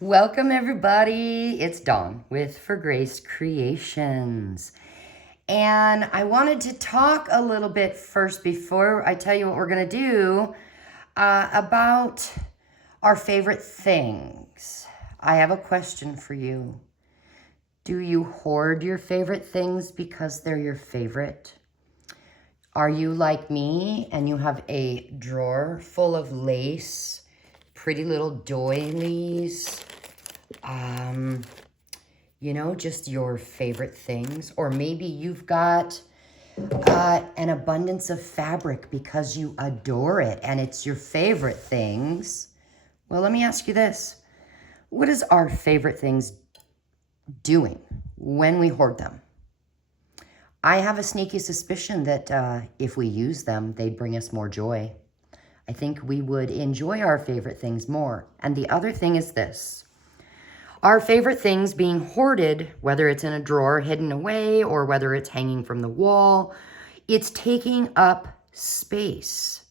Welcome everybody, it's Dawn with For Grace Creations. And I wanted to talk a little bit first before I tell you what we're gonna do about our favorite things. I have a question for you. Do you hoard your favorite things because they're your favorite? Are you like me and you have a drawer full of lace, pretty little doilies, just your favorite things? Or maybe you've got an abundance of fabric because you adore it and it's your favorite things. Well, let me ask you this. What is our favorite things doing when we hoard them? I have a sneaky suspicion that if we use them, they'd bring us more joy. I think we would enjoy our favorite things more. And the other thing is this. Our favorite things being hoarded, whether it's in a drawer hidden away or whether it's hanging from the wall, it's taking up space.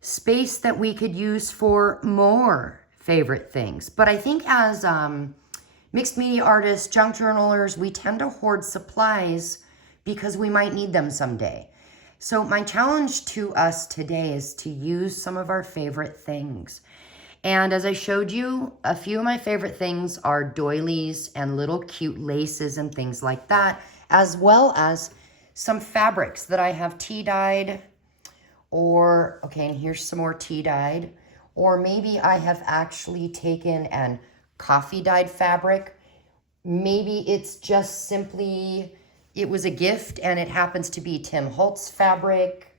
Space that we could use for more favorite things. But I think as mixed media artists, junk journalers, we tend to hoard supplies because we might need them someday. So my challenge to us today is to use some of our favorite things. And as I showed you, a few of my favorite things are doilies and little cute laces and things like that, as well as some fabrics that I have tea dyed, and here's some more tea dyed, or maybe I have actually taken and coffee dyed fabric. Maybe it's just simply, it was a gift and it happens to be Tim Holtz fabric,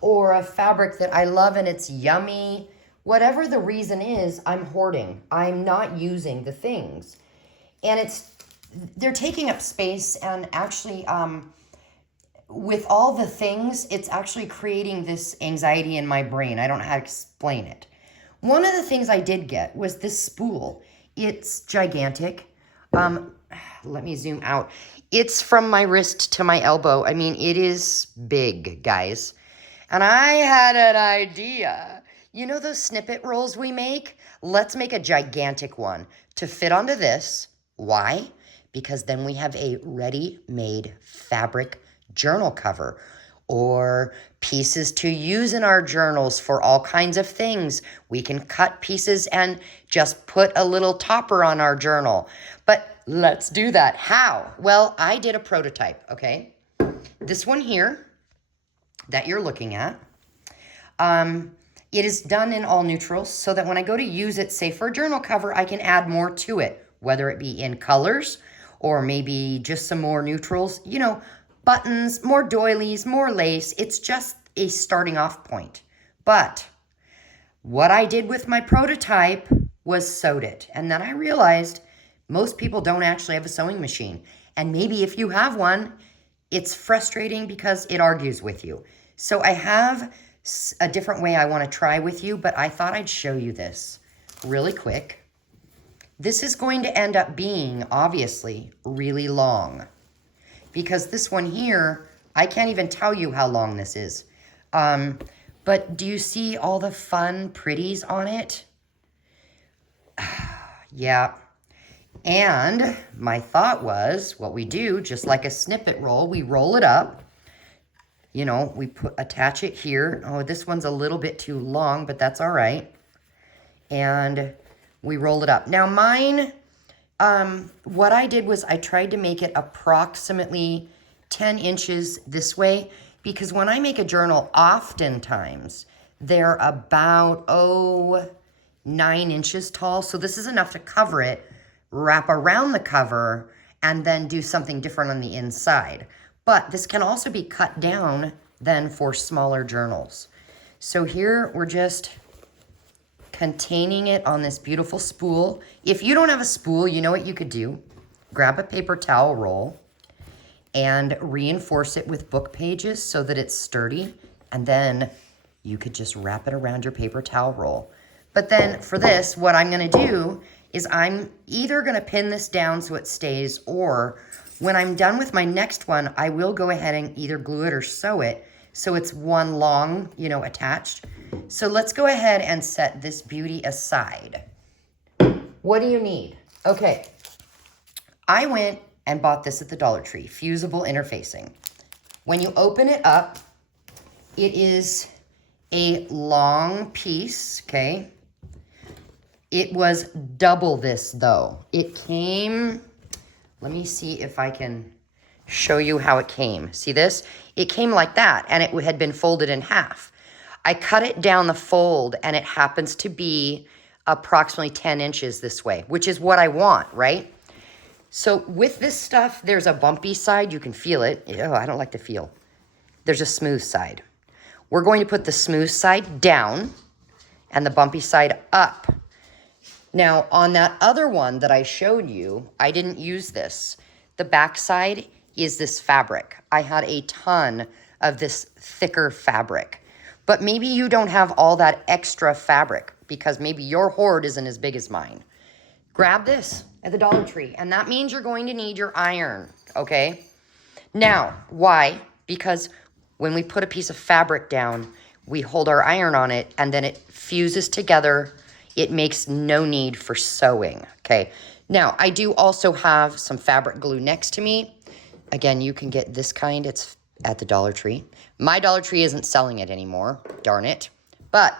or a fabric that I love and it's yummy. Whatever the reason is, I'm hoarding. I'm not using the things. And they're taking up space, and actually with all the things, it's actually creating this anxiety in my brain. I don't know how to explain it. One of the things I did get was this spool. It's gigantic. Let me zoom out. It's from my wrist to my elbow. I mean, it is big, guys. And I had an idea. You know those snippet rolls we make? Let's make a gigantic one to fit onto this. Why? Because then we have a ready-made fabric journal cover, or pieces to use in our journals for all kinds of things. We can cut pieces and just put a little topper on our journal. But let's do that. How? Well, I did a prototype, okay? This one here that you're looking at, it is done in all neutrals so that when I go to use it, say for a journal cover, I can add more to it, whether it be in colors or maybe just some more neutrals, buttons, more doilies, more lace. It's just a starting off point. But what I did with my prototype was sewed it. And then I realized most people don't actually have a sewing machine. And maybe if you have one, it's frustrating because it argues with you. So I have a different way I want to try with you, but I thought I'd show you this really quick. This is going to end up being, obviously, really long, because this one here, I can't even tell you how long this is. But do you see all the fun pretties on it? Yeah. And my thought was, what we do, just like a snippet roll, we roll it up. We attach it here. Oh, this one's a little bit too long, but that's all right. And we roll it up. Now mine, what I did was I tried to make it approximately 10 inches this way, because when I make a journal, oftentimes they're about, 9 inches tall. So this is enough to cover it, wrap around the cover, and then do something different on the inside. But this can also be cut down then for smaller journals. So here we're just containing it on this beautiful spool. If you don't have a spool, you know what you could do? Grab a paper towel roll and reinforce it with book pages so that it's sturdy. And then you could just wrap it around your paper towel roll. But then for this, what I'm gonna do is I'm either gonna pin this down so it stays, or when I'm done with my next one, I will go ahead and either glue it or sew it so it's one long, attached. So let's go ahead and set this beauty aside. what do you need? Okay, I went and bought this at the Dollar Tree, fusible interfacing. When you open it up, it is a long piece, okay? It was double this though. It came, let me see if I can show you how it came. See this? It came like that and it had been folded in half. I cut it down the fold and it happens to be approximately 10 inches this way, which is what I want, right? So with this stuff, there's a bumpy side. You can feel it. Oh, I don't like the feel. There's a smooth side. We're going to put the smooth side down and the bumpy side up. Now, on that other one that I showed you, I didn't use this. The back side is this fabric. I had a ton of this thicker fabric. But maybe you don't have all that extra fabric because maybe your hoard isn't as big as mine. Grab this at the Dollar Tree, and that means you're going to need your iron, okay? Now, why? Because when we put a piece of fabric down, we hold our iron on it, and then it fuses together. It makes no need for sewing, okay? Now, I do also have some fabric glue next to me. Again, you can get this kind. It's at the Dollar Tree. My Dollar Tree isn't selling it anymore, darn it. But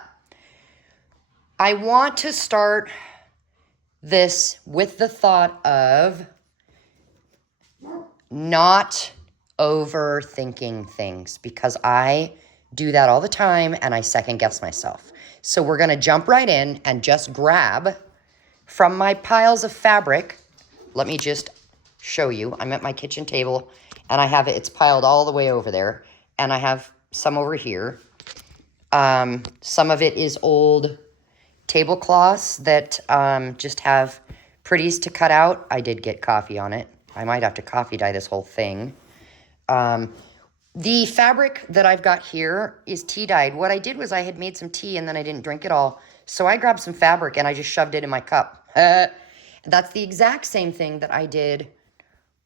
I want to start this with the thought of not overthinking things because I do that all the time and I second guess myself. So we're going to jump right in and just grab from my piles of fabric. Let me just show you. I'm at my kitchen table and I have it, it's piled all the way over there. And I have some over here. Some of it is old tablecloths that just have pretties to cut out. I did get coffee on it. I might have to coffee dye this whole thing. The fabric that I've got here is tea dyed. What I did was I had made some tea and then I didn't drink it all. So I grabbed some fabric and I just shoved it in my cup. That's the exact same thing that I did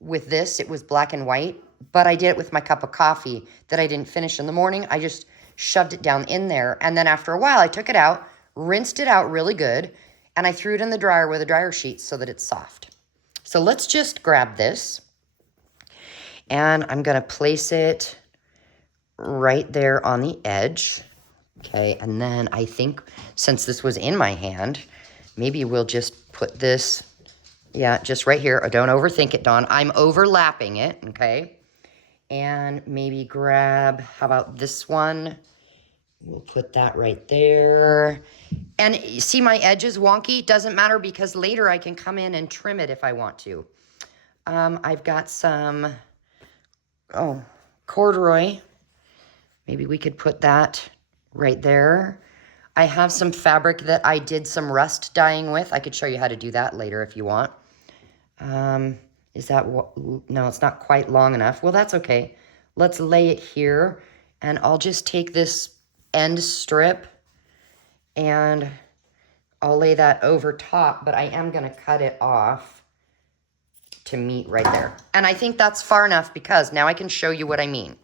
with this. It was black and white, but I did it with my cup of coffee that I didn't finish in the morning. I just shoved it down in there. And then after a while, I took it out, rinsed it out really good, and I threw it in the dryer with a dryer sheet so that it's soft. So let's just grab this. And I'm going to place it right there on the edge. Okay, and then I think since this was in my hand, maybe we'll just put this, yeah, just right here. Oh, don't overthink it, Dawn. I'm overlapping it, okay? And maybe grab, how about this one? We'll put that right there. And see my edge is wonky? Doesn't matter because later I can come in and trim it if I want to. I've got some, corduroy. Maybe we could put that right there. I have some fabric that I did some rust dyeing with. I could show you how to do that later if you want. Is that, no, it's not quite long enough. Well, that's okay. Let's lay it here and I'll just take this end strip and I'll lay that over top, but I am going to cut it off to meet right there. And I think that's far enough because now I can show you what I mean.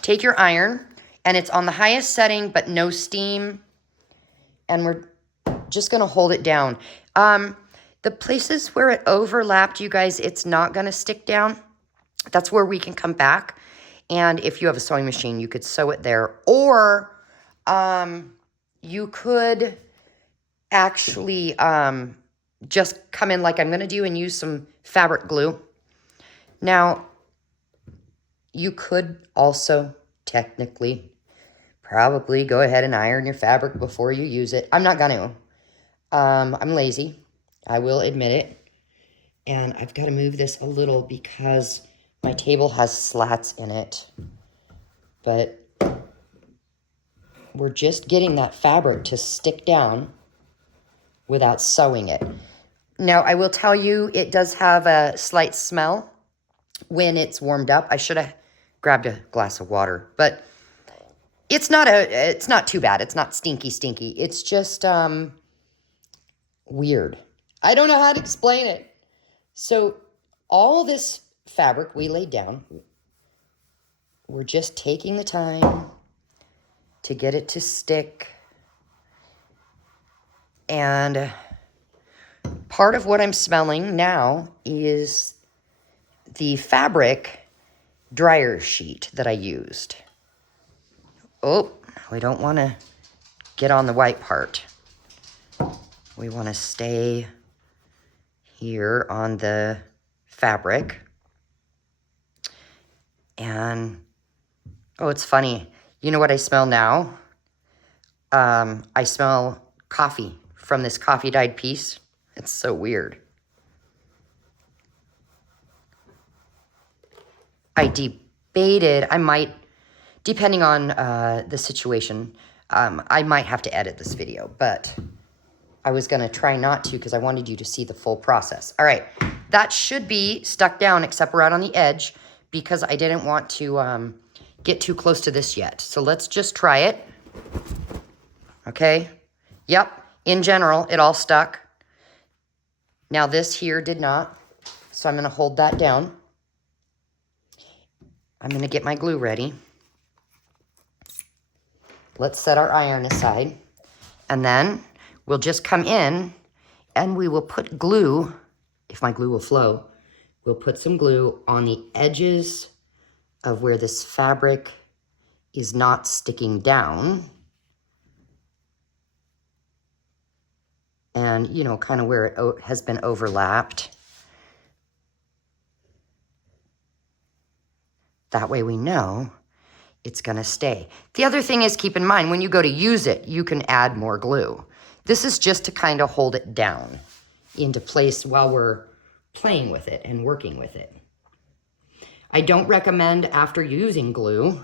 Take your iron and it's on the highest setting, but no steam. And we're just going to hold it down. The places where it overlapped, you guys, it's not going to stick down. That's where we can come back. And if you have a sewing machine, you could sew it there. Or you could actually just come in like I'm going to do and use some fabric glue. Now, you could also technically probably go ahead and iron your fabric before you use it. I'm not going to. I'm lazy. I will admit it. And I've got to move this a little because my table has slats in it. But we're just getting that fabric to stick down without sewing it. Now, I will tell you, it does have a slight smell when it's warmed up. I should have grabbed a glass of water, but it's not too bad. It's not stinky. It's just weird. I don't know how to explain it. So all this fabric we laid down, we're just taking the time to get it to stick. And part of what I'm smelling now is the fabric dryer sheet that I used. Oh, we don't want to get on the white part. We want to stay here on the fabric. And, oh, it's funny. You know what I smell now? I smell coffee from this coffee dyed piece. It's so weird. I debated, I might, depending on the situation, I might have to edit this video, but I was going to try not to because I wanted you to see the full process. All right, that should be stuck down except we're out on the edge because I didn't want to get too close to this yet. So let's just try it. Okay, yep, in general, it all stuck. Now this here did not, so I'm going to hold that down. I'm going to get my glue ready. Let's set our iron aside. And then we'll just come in and we will put glue, if my glue will flow, we'll put some glue on the edges of where this fabric is not sticking down. And, you know, kind of where it has been overlapped. That way we know it's going to stay. The other thing is, keep in mind, when you go to use it, you can add more glue. This is just to kind of hold it down into place while we're playing with it and working with it. I don't recommend after using glue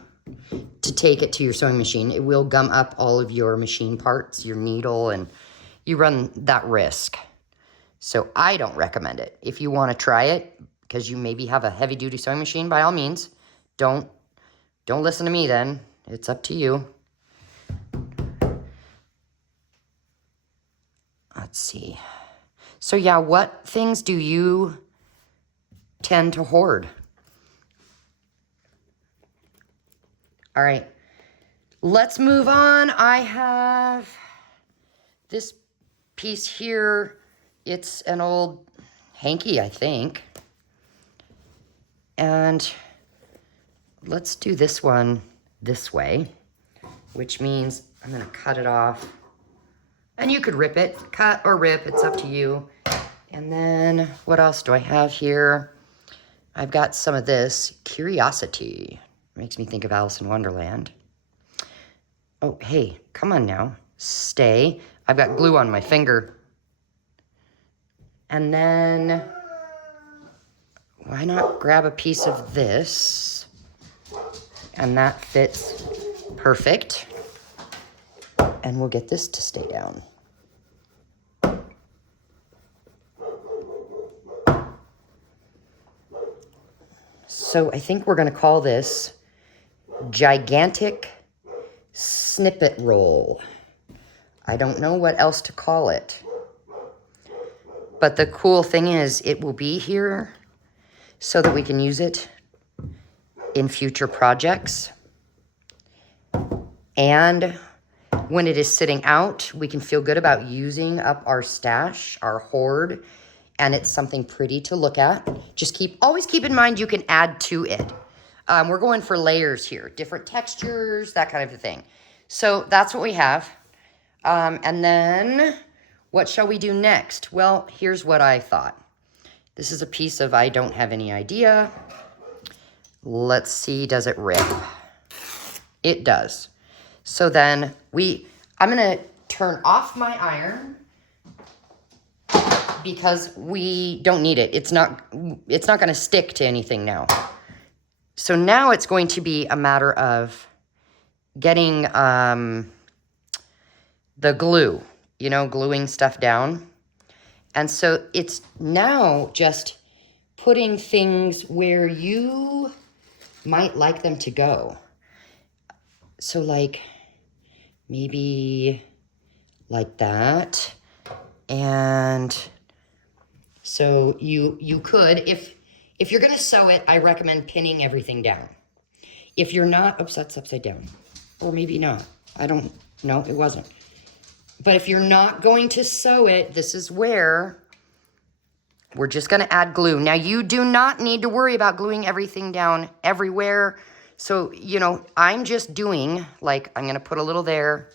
to take it to your sewing machine. It will gum up all of your machine parts, your needle, and you run that risk. So I don't recommend it. If you want to try it, because you maybe have a heavy-duty sewing machine, by all means, don't listen to me then. It's up to you. Let's see. So yeah, what things do you tend to hoard? All right, let's move on. I have this piece here. It's an old hanky, I think. And let's do this one this way, which means I'm going to cut it off. And you could rip it, cut or rip, it's up to you. And then what else do I have here? I've got some of this Curiosity. Makes me think of Alice in Wonderland. Oh, hey, come on now. Stay. I've got glue on my finger. And then, why not grab a piece of this? And that fits perfect. And we'll get this to stay down. So I think we're going to call this Gigantic Snippet Roll. I don't know what else to call it. But the cool thing is it will be here so that we can use it in future projects. And when it is sitting out, we can feel good about using up our stash, our hoard, and it's something pretty to look at. Just always keep in mind you can add to it. We're going for layers here, different textures, that kind of a thing. So that's what we have. And then what shall we do next? Well, here's what I thought. This is a piece of I don't have any idea. Let's see, does it rip? It does. So then I'm gonna turn off my iron because we don't need it. It's not gonna stick to anything now. So now it's going to be a matter of getting the glue, you know, gluing stuff down. And so it's now just putting things where you might like them to go. So like maybe like that. And so you could, if you're going to sew it, I recommend pinning everything down. If you're not, oops, that's upside down. Or maybe not. I don't know, it wasn't. But if you're not going to sew it, this is where We're just going to add glue. Now, you do not need to worry about gluing everything down everywhere. So, you know, I'm just doing, like, I'm going to put a little there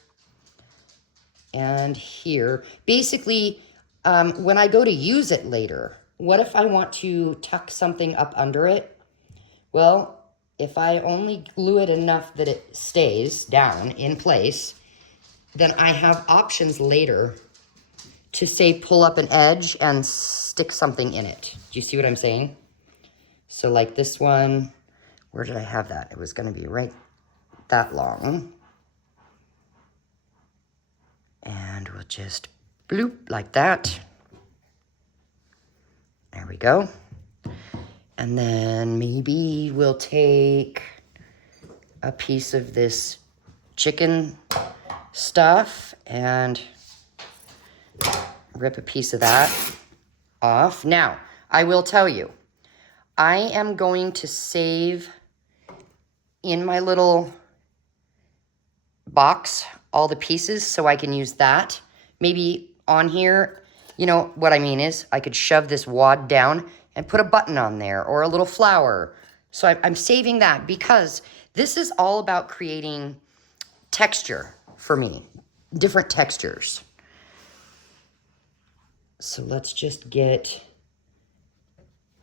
and here. Basically, when I go to use it later, what if I want to tuck something up under it? Well, if I only glue it enough that it stays down in place, then I have options later to say pull up an edge and stick something in it. Do you see what I'm saying? So like this one, where did I have that? It was going to be right that long. And we'll just bloop like that. There we go. And then maybe we'll take a piece of this chicken stuff and rip a piece of that off. Now, I will tell you, I am going to save in my little box all the pieces so I can use that. Maybe on here, you know, what I mean is I could shove this wad down and put a button on there or a little flower. So I'm saving that because this is all about creating texture for me, different textures. So let's just get,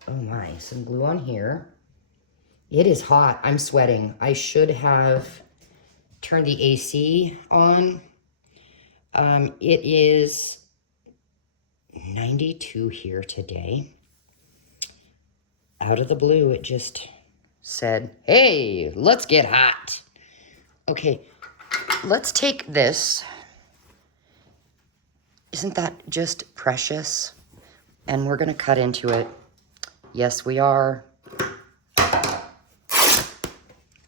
oh my, some glue on here. It is hot. I'm sweating. I should have turned the AC on. It is 92 here today. Out of the blue, it just said, hey, let's get hot. Okay, let's take this. Isn't that just precious? And we're gonna cut into it. Yes, we are.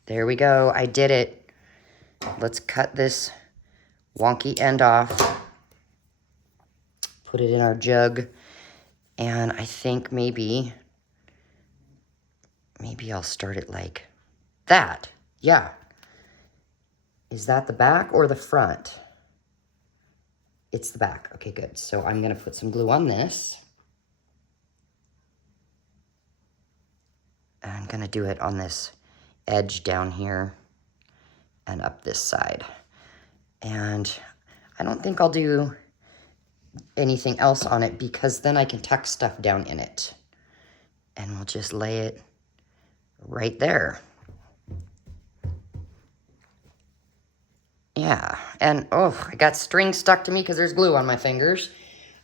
There we go, I did it. Let's cut this wonky end off. Put it in our jug. And I think maybe I'll start it like that. Yeah. Is that the back or the front? It's the back. Okay, good. So I'm going to put some glue on this. And I'm going to do it on this edge down here and up this side. And I don't think I'll do anything else on it because then I can tuck stuff down in it. And we'll just lay it right there. Yeah, and oh, I got string stuck to me because there's glue on my fingers.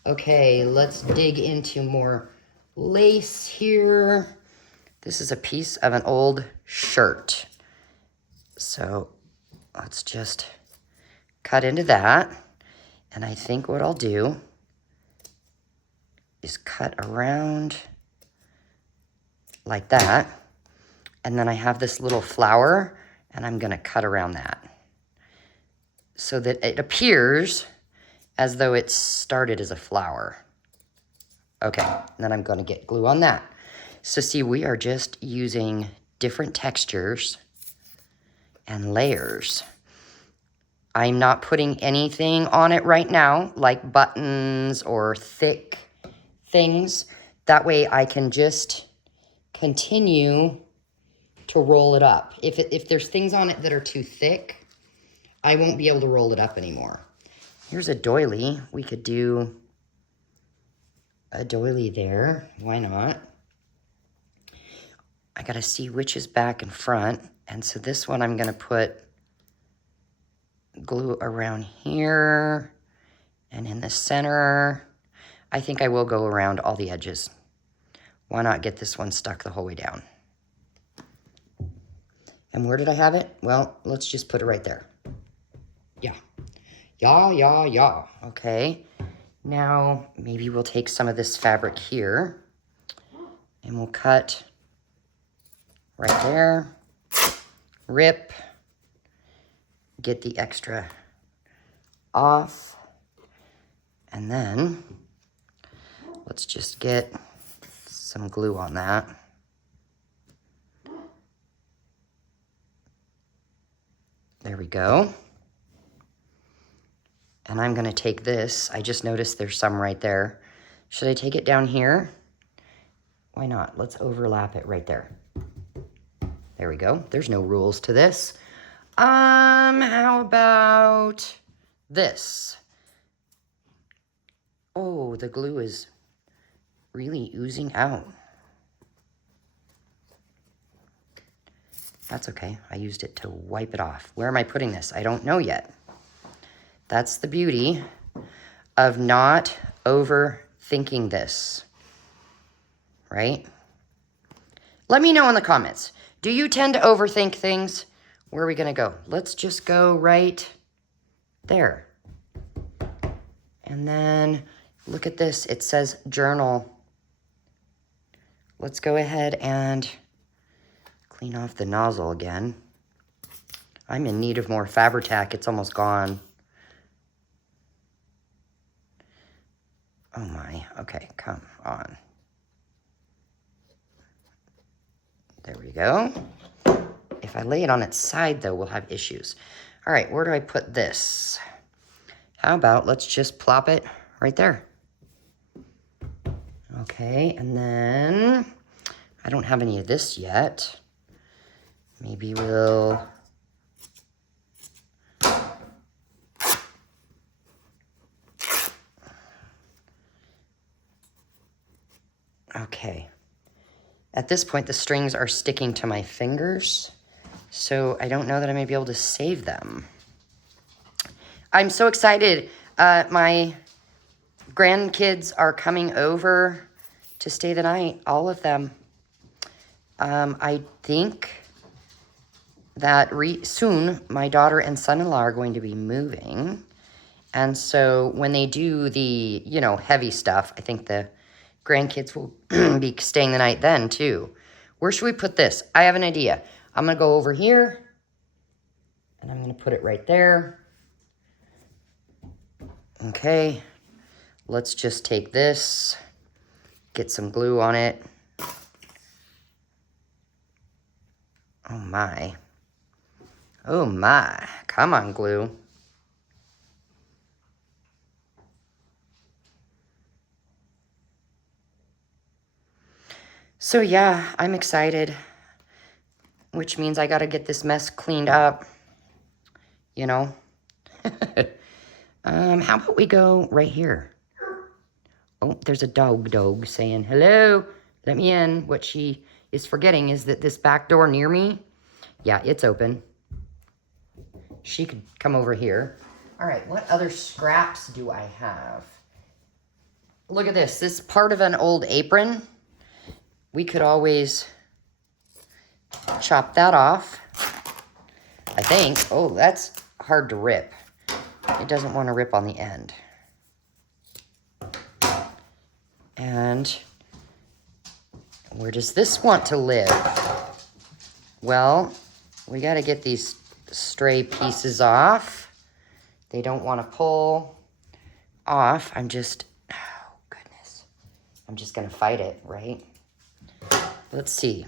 Okay, let's dig into more lace here. This is a piece of an old shirt. So let's just cut into that. And I think what I'll do is cut around like that. And then I have this little flower, and I'm going to cut around that, so that it appears as though it started as a flower. Okay, then I'm going to get glue on that. So see, we are just using different textures and layers. I'm not putting anything on it right now, like buttons or thick things. That way I can just continue to roll it up. If there's things on it that are too thick, I won't be able to roll it up anymore. Here's a doily. We could do a doily there. Why not? I gotta see which is back and front. And so this one I'm gonna put glue around here and in the center. I think I will go around all the edges. Why not get this one stuck the whole way down? And where did I have it? Well, let's just put it right there. Yeah. Yeah. Okay. Now, maybe we'll take some of this fabric here and we'll cut right there. Rip. Get the extra off. And then let's just get some glue on that. There we go. And I'm going to take this. I just noticed there's some right there. Should I take it down here? Why not? Let's overlap it right there. There we go. There's no rules to this. How about this? Oh, the glue is really oozing out. That's okay. I used it to wipe it off. Where am I putting this? I don't know yet. That's the beauty of not overthinking this, right? Let me know in the comments. Do you tend to overthink things? Where are we going to go? Let's just go right there. And then look at this. It says journal. Let's go ahead and clean off the nozzle again. I'm in need of more Fabri-Tac. It's almost gone. Oh my. Okay, come on. There we go. If I lay it on its side, though, we'll have issues. All right, where do I put this? How about let's just plop it right there. Okay, and then I don't have any of this yet. Maybe we'll... Okay. At this point, the strings are sticking to my fingers, so I don't know that I may be able to save them. I'm so excited. My grandkids are coming over to stay the night, all of them. I think that soon my daughter and son-in-law are going to be moving. And so when they do the, heavy stuff, I think the grandkids will be staying the night then too. Where should we put this? I have an idea. I'm going to go over here and I'm going to put it right there. Okay. Let's just take this, get some glue on it. Oh my. Oh my. Come on, glue. So yeah, I'm excited, which means I got to get this mess cleaned up, How about we go right here? Oh, there's a dog saying, hello, let me in. What she is forgetting is that this back door near me, yeah, it's open. She could come over here. All right, what other scraps do I have? Look at this. This is part of an old apron. We could always chop that off, I think. Oh, that's hard to rip. It doesn't want to rip on the end. And where does this want to live? Well, we got to get these stray pieces off. They don't want to pull off. Oh, goodness. I'm just going to fight it, right? Let's see.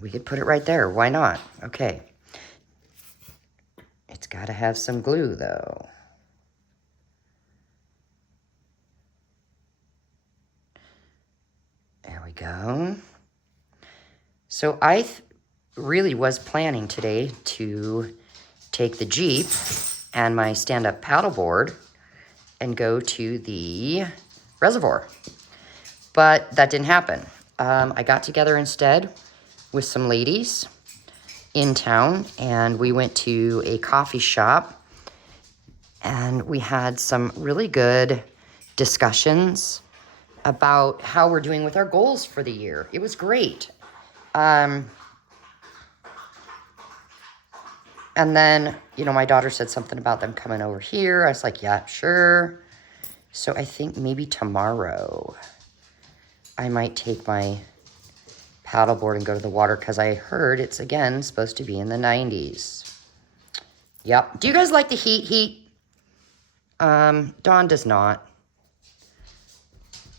We could put it right there. Why not? Okay. It's got to have some glue, though. There we go. So I really was planning today to take the Jeep and my stand-up paddleboard and go to the reservoir. But that didn't happen. I got together instead with some ladies in town, and we went to a coffee shop, and we had some really good discussions about how we're doing with our goals for the year. It was great. And then, my daughter said something about them coming over here. I was like, yeah, sure. So I think maybe tomorrow I might take my paddleboard and go to the water because I heard it's, again, supposed to be in the 90s. Yep. Do you guys like the heat? Dawn does not.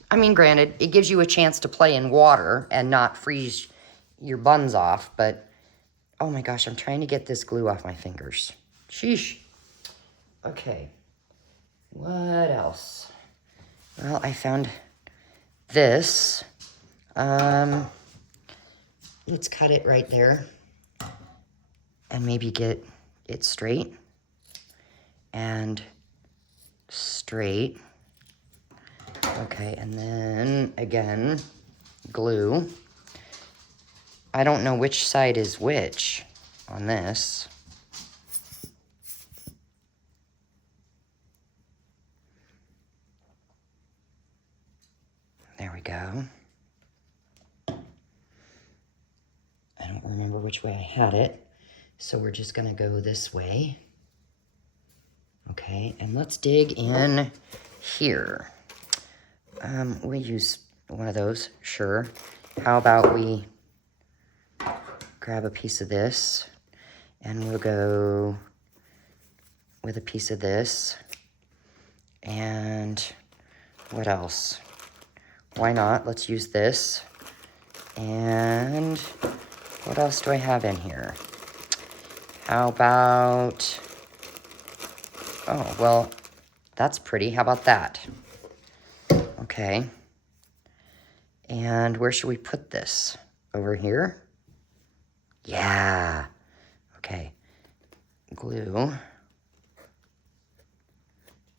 I mean, granted, it gives you a chance to play in water and not freeze your buns off, but oh my gosh, I'm trying to get this glue off my fingers. Sheesh. Okay. What else? Well, I found this, let's cut it right there and maybe get it straight and straight. Okay, and then again, glue. I don't know which side is which on this. There we go. I don't remember which way I had it, so we're just gonna go this way. Okay, and let's dig in here. We'll use one of those, sure. How about we grab a piece of this, and we'll go with a piece of this. And what else? Why not? Let's use this. And what else do I have in here? How about, oh, well, that's pretty. How about that? Okay. And where should we put this? Over here? Yeah. Okay. Glue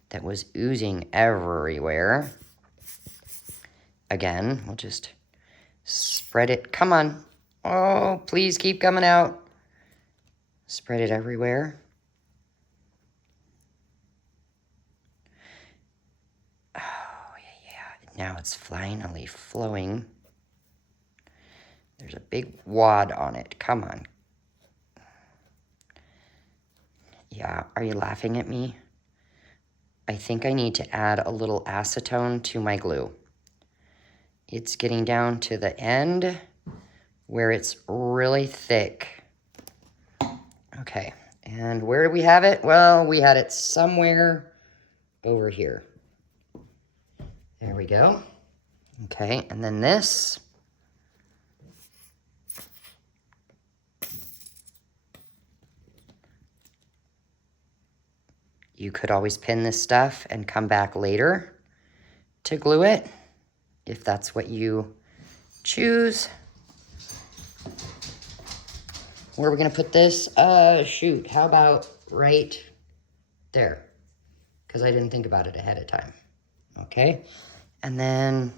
that was oozing everywhere. Again, we'll just spread it. Come on. Oh, please keep coming out. Spread it everywhere. Oh, yeah. Now it's finally flowing. There's a big wad on it. Come on. Yeah, are you laughing at me? I think I need to add a little acetone to my glue. It's getting down to the end where it's really thick. Okay, and where do we have it? Well, we had it somewhere over here. There we go. Okay, and then this. You could always pin this stuff and come back later to glue it, if that's what you choose. Where are we gonna put this? Shoot, how about right there? Because I didn't think about it ahead of time. Okay, and then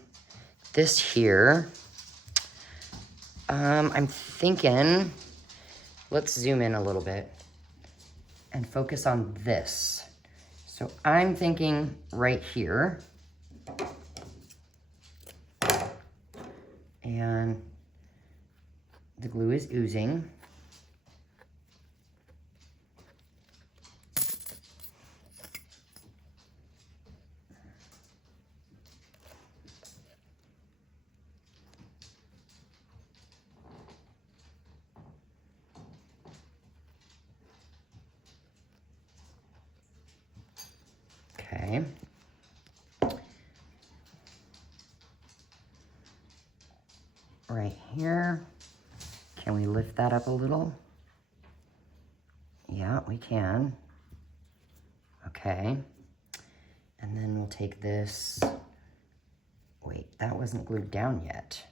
this here, I'm thinking, let's zoom in a little bit and focus on this. So I'm thinking right here. And the glue is oozing. Okay. Right here. Can we lift that up a little? Yeah, we can. Okay. And then we'll take this. Wait, that wasn't glued down yet.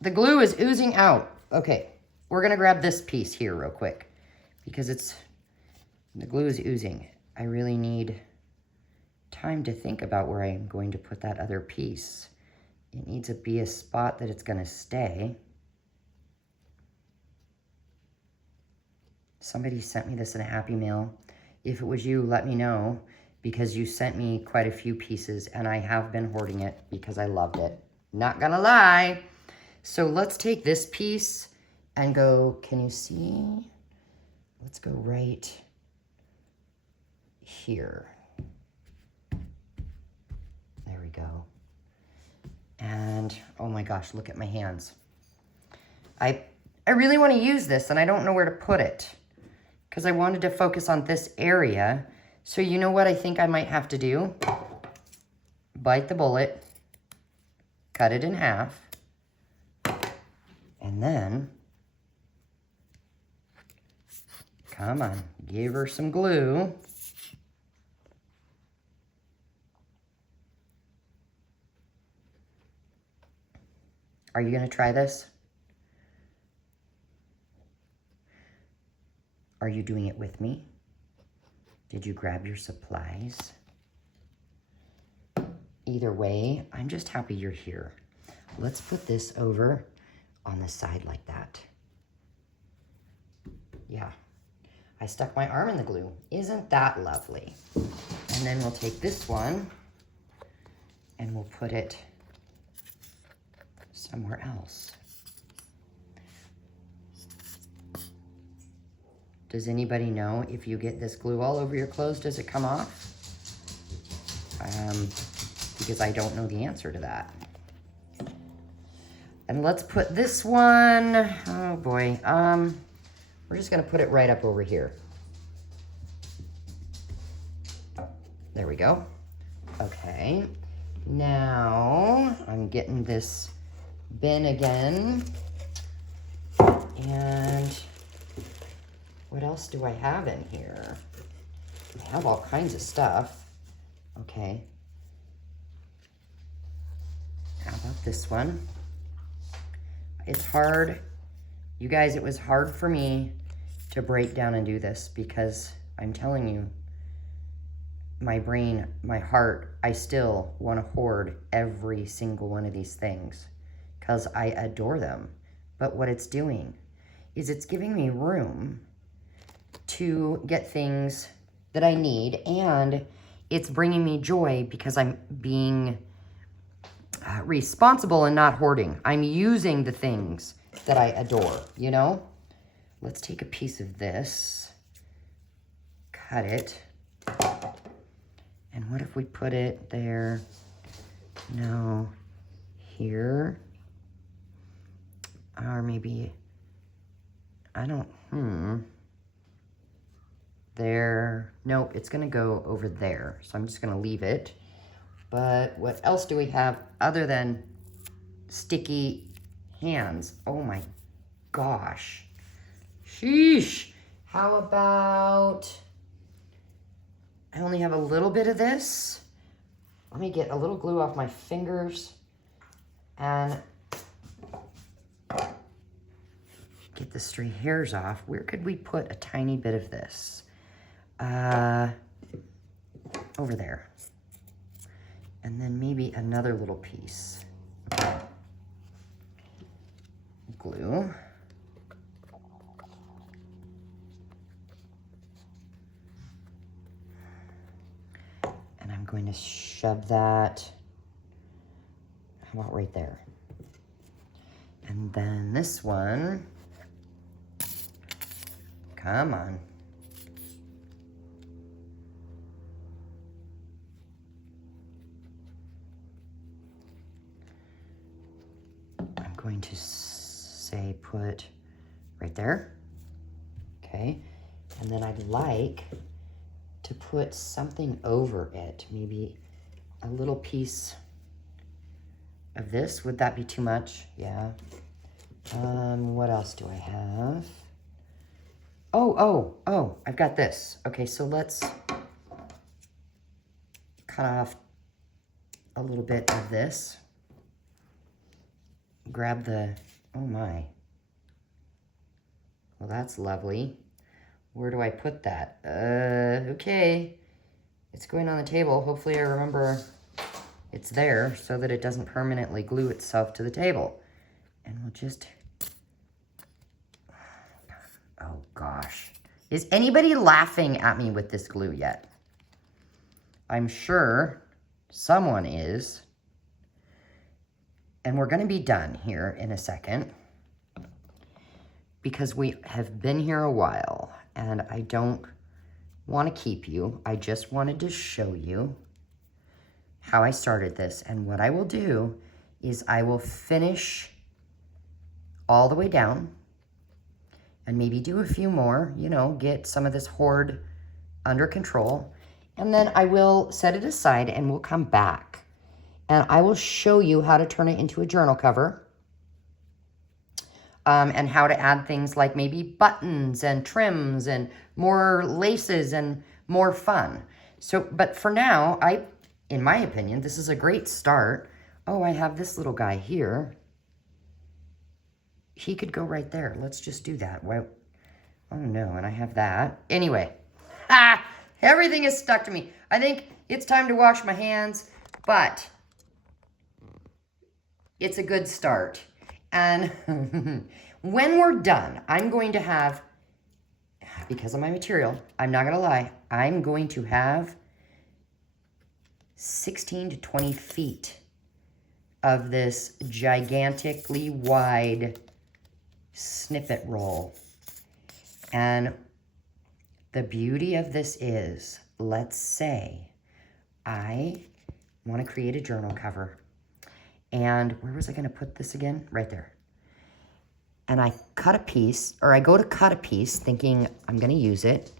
The glue is oozing out. Okay, we're gonna grab this piece here real quick because the glue is oozing. I really need time to think about where I'm going to put that other piece. It needs to be a spot that it's gonna stay. Somebody sent me this in a Happy Mail. If it was you, let me know, because you sent me quite a few pieces and I have been hoarding it because I loved it. Not gonna lie. So let's take this piece and go, can you see? Let's go right here. There we go. And oh my gosh, look at my hands. I really want to use this and I don't know where to put it because I wanted to focus on this area. So you know what I think I might have to do? Bite the bullet, cut it in half, and then, come on, give her some glue. Are you going to try this? Are you doing it with me? Did you grab your supplies? Either way, I'm just happy you're here. Let's put this over on the side like that. Yeah, I stuck my arm in the glue. Isn't that lovely? And then we'll take this one and we'll put it somewhere else. Does anybody know if you get this glue all over your clothes, does it come off? Because I don't know the answer to that. And let's put this one, oh boy, we're just gonna put it right up over here. There we go. Okay, now I'm getting this bin again. And what else do I have in here? I have all kinds of stuff. Okay. How about this one? It's hard. You guys, it was hard for me to break down and do this because I'm telling you, my brain, my heart, I still want to hoard every single one of these things because I adore them. But what it's doing is it's giving me room to get things that I need, and it's bringing me joy because I'm being responsible and not hoarding. I'm using the things that I adore, you know? Let's take a piece of this, cut it, and what if we put it there? No, here, or maybe, I don't, there. Nope, it's gonna go over there. So I'm just gonna leave it. But what else do we have other than sticky hands? Oh my gosh. Sheesh. How about, I only have a little bit of this. Let me get a little glue off my fingers and get the stray hairs off. Where could we put a tiny bit of this? Over there. And then maybe another little piece. Okay. Glue. And I'm going to shove that, how about right there? And then this one, come on. I'm going to say put right there, okay? And then I'd like to put something over it, maybe a little piece of this. Would that be too much? Yeah. What else do I have? Oh, I've got this. Okay, so let's cut off a little bit of this. Grab the, oh my. Well, that's lovely. Where do I put that? Okay. It's going on the table. Hopefully I remember it's there so that it doesn't permanently glue itself to the table. And we'll just, oh gosh. Is anybody laughing at me with this glue yet? I'm sure someone is. And we're gonna be done here in a second because we have been here a while and I don't want to keep you. I just wanted to show you how I started this. And what I will do is I will finish all the way down and maybe do a few more, you know, get some of this hoard under control. And then I will set it aside and we'll come back. And I will show you how to turn it into a journal cover. And how to add things like maybe buttons and trims and more laces and more fun. So, but for now, in my opinion, this is a great start. Oh, I have this little guy here. he could go right there. Let's just do that. Well, oh no, and I have that. Anyway, everything is stuck to me. I think it's time to wash my hands, but it's a good start. And when we're done, I'm going to have, because of my material, I'm not going to lie, I'm going to have 16 to 20 feet of this gigantically wide snippet roll. And the beauty of this is, let's say I want to create a journal cover. And where was I going to put this again? Right there. And I cut a piece, or I go to cut a piece thinking I'm going to use it.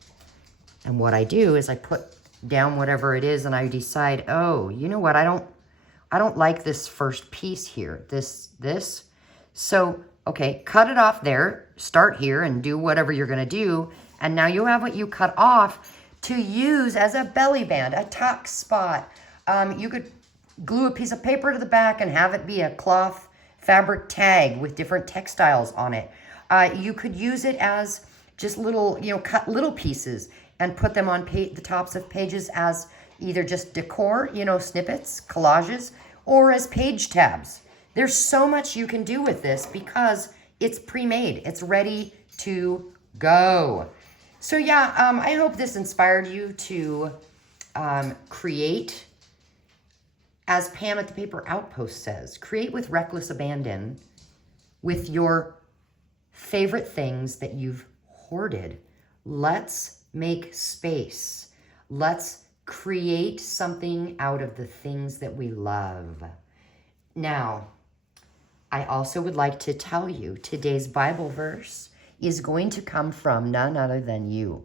And what I do is I put down whatever it is and I decide, oh, you know what? I don't like this first piece here. This. So, okay, cut it off there. Start here and do whatever you're going to do. And now you have what you cut off to use as a belly band, a tuck spot. You could glue a piece of paper to the back and have it be a cloth fabric tag with different textiles on it. You could use it as just little, cut little pieces and put them on the tops of pages as either just decor, snippets, collages, or as page tabs. There's so much you can do with this because it's pre-made. It's ready to go. So yeah, I hope this inspired you to create, as Pam at the Paper Outpost says, create with reckless abandon with your favorite things that you've hoarded. Let's make space. Let's create something out of the things that we love. Now, I also would like to tell you today's Bible verse is going to come from none other than you.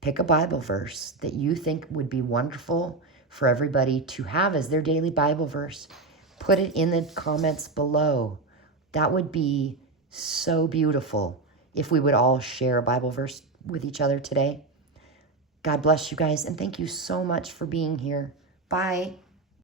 Pick a Bible verse that you think would be wonderful for everybody to have as their daily Bible verse. Put it in the comments below. That would be so beautiful if we would all share a Bible verse with each other today. God bless you guys, and thank you so much for being here. Bye.